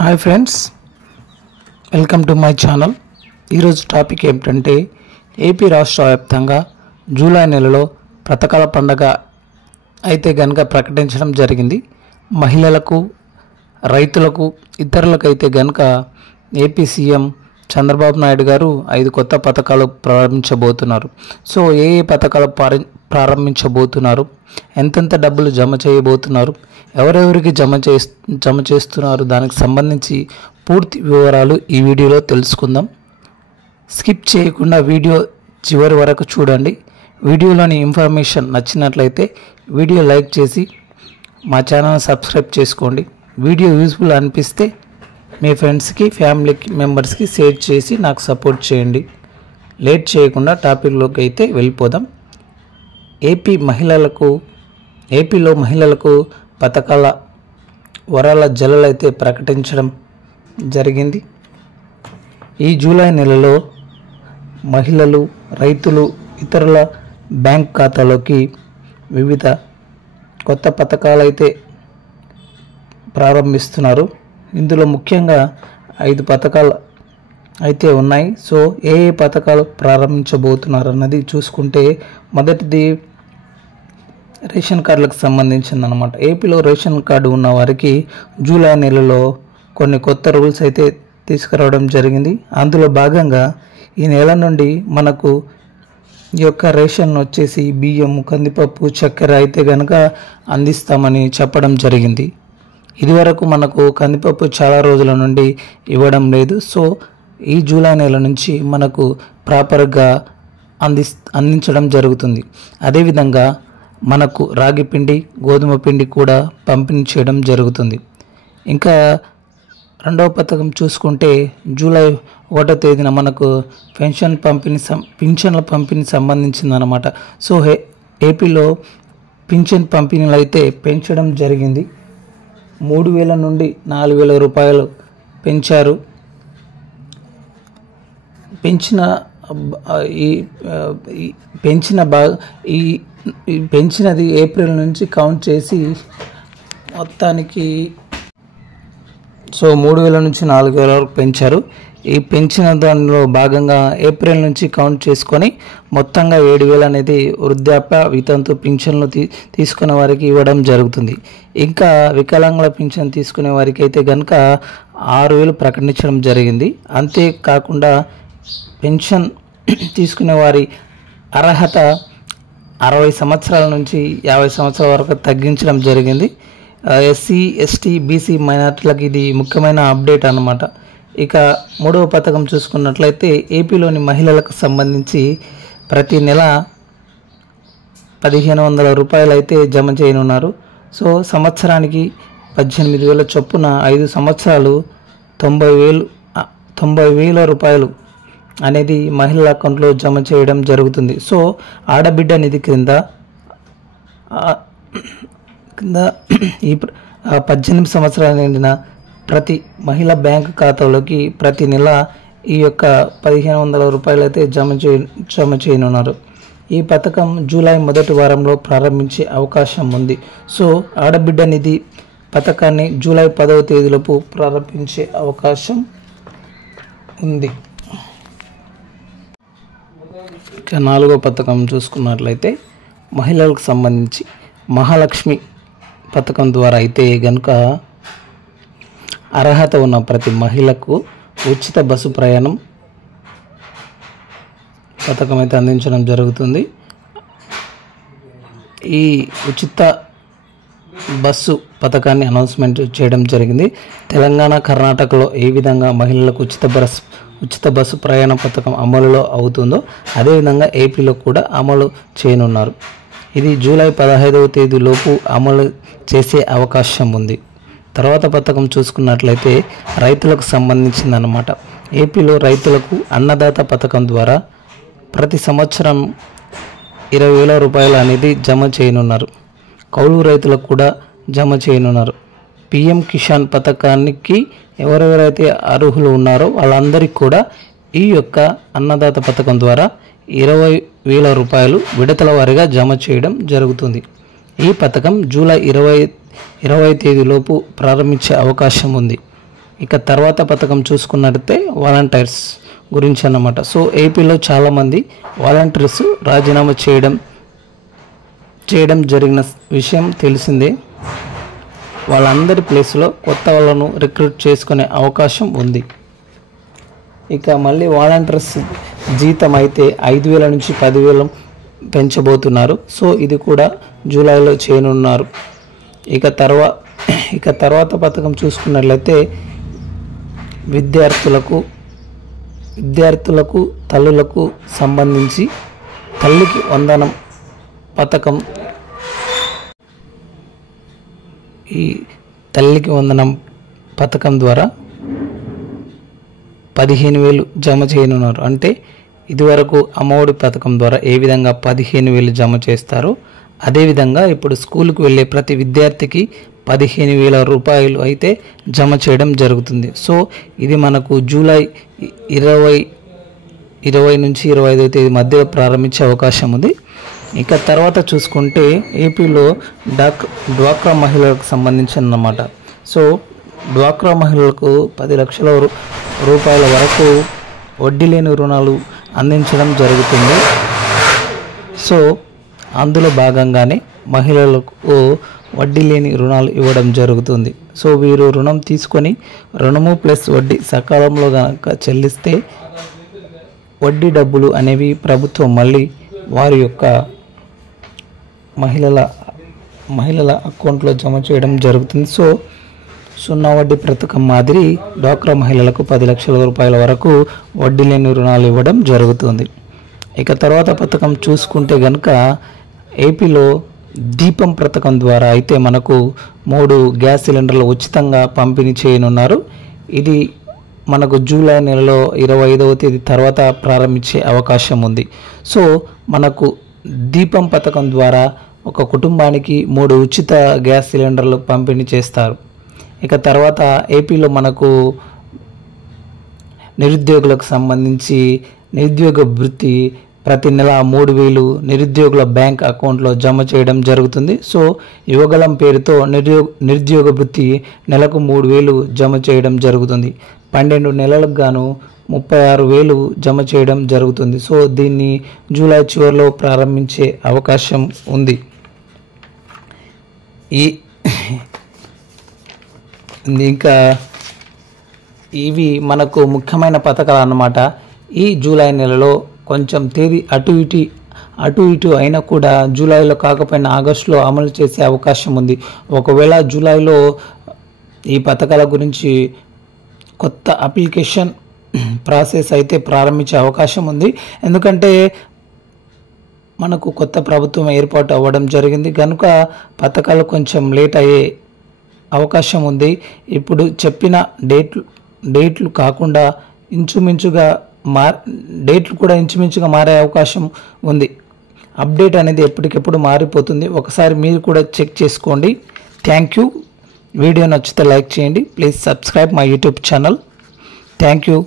Hi friends, welcome to my channel. ఈరోజు topic ఏమిటంటే AP రాష్ట్ర వ్యాప్తంగా జూలై నెలలో పథకాల పండగ అయితే గనుక ప్రకటించడం జరిగింది. మహిళలకు, రైతులకు, ఇతరులకైతే గనుక ఏపీ సీఎం చంద్రబాబు నాయుడు గారు 5 కొత్త పథకాలు ప్రారంభించబోతున్నారు. సో ఏ పథకాలు ప్రారంభించబోతున్నారు, ఎంతెంత డబ్బులు జమ చేయబోతున్నారు, ఎవరెవరికి జమ చేస్తున్నారు, దానికి సంబంధించి పూర్తి వివరాలు ఈ వీడియోలో తెలుసుకుందాం. స్కిప్ చేయకుండా వీడియో చివరి వరకు చూడండి. వీడియోలోని ఇన్ఫర్మేషన్ నచ్చినట్లయితే వీడియో లైక్ చేసి మా ఛానల్ సబ్స్క్రైబ్ చేసుకోండి. వీడియో యూస్ఫుల్ అనిపిస్తే మీ ఫ్రెండ్స్కి, ఫ్యామిలీ మెంబర్స్కి షేర్ చేసి నాకు సపోర్ట్ చేయండి. లేట్ చేయకుండా టాపిక్లోకి అయితే వెళ్ళిపోదాం. ఏపీలో మహిళలకు పథకాల వరాల జల్లులు అయితే ప్రకటించడం జరిగింది. ఈ జూలై నెలలో మహిళలు, రైతులు, ఇతరుల బ్యాంక్ ఖాతాలోకి వివిధ కొత్త పథకాలు అయితే ప్రారంభిస్తున్నారు. ఇందులో ముఖ్యంగా 5 పథకాలు అయితే ఉన్నాయి. సో ఏ పథకాలు ప్రారంభించబోతున్నారు అన్నది చూసుకుంటే, మొదటిది రేషన్ కార్డులకు సంబంధించిందనమాట. ఏపీలో రేషన్ కార్డు ఉన్న వారికి జూలై నెలలో కొన్ని కొత్త రూల్స్ అయితే తీసుకురావడం జరిగింది. అందులో భాగంగా ఈ నెల నుండి మనకు ఈ యొక్క రేషన్ వచ్చేసి బియ్యం, కందిపప్పు, చక్కెర అయితే కనుక అందిస్తామని చెప్పడం జరిగింది. ఇదివరకు మనకు కందిపప్పు చాలా రోజుల నుండి ఇవ్వడం లేదు. సో ఈ జూలై నెల నుంచి మనకు ప్రాపర్గా అందించడం జరుగుతుంది. అదేవిధంగా మనకు రాగి పిండి, గోధుమ పిండి కూడా పంపిణీ చేయడం జరుగుతుంది. ఇంకా రెండవ పథకం చూసుకుంటే జూలై 1వ తేదీన మనకు పింఛన్ల పంపిణీ సంబంధించిందనమాట. సో ఏపీలో పింఛన్ పంపిణీలు అయితే పెంచడం జరిగింది. 3,000 నుండి 4,000 రూపాయలు పెంచారు. పెంచినది ఏప్రిల్ నుంచి కౌంట్ చేసి మొత్తానికి 3,000 నుంచి 4,000 వరకు పెంచారు. ఈ పెంచిన దానిలో భాగంగా ఏప్రిల్ నుంచి కౌంట్ చేసుకొని మొత్తంగా 7,000 అనేది వృద్ధాప్య, వితంతు పింఛన్లు తీసుకునే వారికి ఇవ్వడం జరుగుతుంది. ఇంకా వికలాంగుల పింఛన్ తీసుకునే వారికి అయితే కనుక 6,000 ప్రకటించడం జరిగింది. అంతేకాకుండా పెన్షన్ తీసుకునే వారి అర్హత 60 సంవత్సరాల నుంచి 50 సంవత్సరాల వరకు తగ్గించడం జరిగింది. ఎస్సీ, ఎస్టీ, బీసీ మైనార్టీలకు ఇది ముఖ్యమైన అప్డేట్ అన్నమాట. ఇక మూడవ పథకం చూసుకున్నట్లయితే ఏపీలోని మహిళలకు సంబంధించి ప్రతి నెల 1,500 రూపాయలు అయితే జమ చేయనున్నారు. సో సంవత్సరానికి 18,000 చొప్పున 5 సంవత్సరాలు 90,000 రూపాయలు అనేది మహిళల అకౌంట్లో జమ చేయడం జరుగుతుంది. సో ఆడబిడ్డ నిధి కింద ఈ 18 సంవత్సరాలు నిండిన ప్రతి మహిళ బ్యాంకు ఖాతాలోకి ప్రతి నెల ఈ యొక్క 1,500 రూపాయలు అయితే జమ చేయనున్నారు. ఈ పథకం జూలై మొదటి వారంలో ప్రారంభించే అవకాశం ఉంది. సో ఆడబిడ్డ నిధి పథకాన్ని జూలై 10వ తేదీలోపు ప్రారంభించే అవకాశం ఉంది. ఇక 4వ పథకం చూసుకున్నట్లయితే మహిళలకు సంబంధించి మహాలక్ష్మి పథకం ద్వారా అయితే గనుక అర్హత ఉన్న ప్రతి మహిళకు ఉచిత బస్సు ప్రయాణం పథకం అయితే అందించడం జరుగుతుంది. ఈ ఉచిత బస్సు పథకాన్ని అనౌన్స్మెంట్ చేయడం జరిగింది. తెలంగాణ, కర్ణాటకలో ఏ విధంగా మహిళలకు ఉచిత బస్సు ప్రయాణ పథకం అమలులో అవుతుందో అదేవిధంగా ఏపీలో కూడా అమలు చేయనున్నారు. ఇది జూలై 15వ తేదీలోపు అమలు చేసే అవకాశం ఉంది. తర్వాత పథకం చూసుకున్నట్లయితే రైతులకు సంబంధించిందన్నమాట. ఏపీలో రైతులకు అన్నదాత పథకం ద్వారా ప్రతి సంవత్సరం 20,000 రూపాయలు అనేది జమ చేయనున్నారు. కౌలు రైతులకు కూడా జమ చేయనున్నారు. పిఎం కిసాన్ పథకానికి ఎవరెవరైతే అర్హులు ఉన్నారో వాళ్ళందరికీ కూడా ఈ యొక్క అన్నదాత పథకం ద్వారా 20,000 రూపాయలు విడతల వారీగా జమ చేయడం జరుగుతుంది. ఈ పథకం జూలై 20 తేదీలోపు ప్రారంభించే అవకాశం ఉంది. ఇక తర్వాత పథకం చూసుకున్నట్లయితే వాలంటీర్స్ గురించి అన్నమాట. సో ఏపీలో చాలామంది వాలంటీర్స్ రాజీనామా చేయడం జరిగిన విషయం తెలిసిందే. వాళ్ళందరి ప్లేస్లో కొత్త వాళ్ళను రిక్రూట్ చేసుకునే అవకాశం ఉంది. ఇక మళ్ళీ వాలంటీర్స్ జీతం అయితే 5,000 నుంచి 10,000 పెంచబోతున్నారు. సో ఇది కూడా జూలైలో చేయనున్నారు. ఇక తర్వాత పథకం చూసుకున్నట్లయితే విద్యార్థులకు తల్లులకు సంబంధించి తల్లికి వందనం పథకం. ఈ తల్లికి వందనం పథకం ద్వారా 15,000 జమ చేయనున్నారు. అంటే ఇదివరకు అమ్మఒడి పథకం ద్వారా ఏ విధంగా 15,000 జమ చేస్తారో అదేవిధంగా ఇప్పుడు స్కూల్కి వెళ్ళే ప్రతి విద్యార్థికి 15,000 రూపాయలు అయితే జమ చేయడం జరుగుతుంది. సో ఇది మనకు జూలై 20 నుంచి 25వ తేదీ మధ్య ప్రారంభించే అవకాశం ఉంది. ఇక తర్వాత చూసుకుంటే ఏపీలో డ్వాక్రా మహిళలకు సంబంధించినమాట. సో డ్వాక్రా మహిళలకు 10 లక్షల రూపాయల వరకు వడ్డీ లేని రుణాలు అందించడం జరుగుతుంది. సో అందులో భాగంగానే మహిళలకు వడ్డీ లేని రుణాలు ఇవ్వడం జరుగుతుంది. సో వీరు రుణం తీసుకొని రుణము ప్లస్ వడ్డీ సకాలంలో కనుక చెల్లిస్తే వడ్డీ డబ్బులు అనేవి ప్రభుత్వం మళ్ళీ వారి యొక్క మహిళల అకౌంట్లో జమ చేయడం జరుగుతుంది. సో సున్నా వడ్డీ పథకం మాదిరి డ్వాక్రా మహిళలకు 10 లక్షల రూపాయల వరకు వడ్డీ లేని రుణాలు ఇవ్వడం జరుగుతుంది. ఇక తర్వాత పథకం చూసుకుంటే కనుక ఏపీలో దీపం పథకం ద్వారా అయితే మనకు 3 గ్యాస్ సిలిండర్లు ఉచితంగా పంపిణీ చేయనున్నారు. ఇది మనకు జూలై నెలలో 25వ తేదీ తర్వాత ప్రారంభించే అవకాశం ఉంది. సో మనకు దీపం పథకం ద్వారా ఒక కుటుంబానికి 3 ఉచిత గ్యాస్ సిలిండర్లు పంపిణీ చేస్తారు. ఇక తర్వాత ఏపీలో మనకు నిరుద్యోగులకు సంబంధించి నిరుద్యోగ భృతి ప్రతి నెల 3,000 నిరుద్యోగుల బ్యాంక్ అకౌంట్లో జమ చేయడం జరుగుతుంది. సో యువగలం పేరుతో నిరుద్యోగ భృతి నెలకు 3,000 జమ చేయడం జరుగుతుంది. 12 నెలలకు గాను 36,000 జమ చేయడం జరుగుతుంది. సో దీన్ని జూలై చివరిలో ప్రారంభించే అవకాశం ఉంది. ఇంకా ఇవి మనకు ముఖ్యమైన పథకాలు అన్నమాట. ఈ జూలై నెలలో కొంచెం తేదీ అటు ఇటు అయినా కూడా జూలైలో కాకపోయినా ఆగస్టులో అమలు చేసే అవకాశం ఉంది. ఒకవేళ జూలైలో ఈ పథకాల గురించి కొత్త అప్లికేషన్ ప్రాసెస్ అయితే ప్రారంభించే అవకాశం ఉంది. ఎందుకంటే మనకు కొత్త ప్రభుత్వం ఏర్పాటు అవ్వడం జరిగింది కనుక పథకాలు కొంచెం లేట్ అయ్యే అవకాశం ఉంది. ఇప్పుడు చెప్పిన డేట్లు కాకుండా డేట్లు కూడా ఇంచుమించుగా మారే అవకాశం ఉంది. అప్డేట్ అనేది ఎప్పటికెప్పుడు మారిపోతుంది. ఒకసారి మీరు కూడా చెక్ చేసుకోండి. Thank you. వీడియో నచ్చితే లైక్ చేయండి. Please subscribe my YouTube channel. Thank you.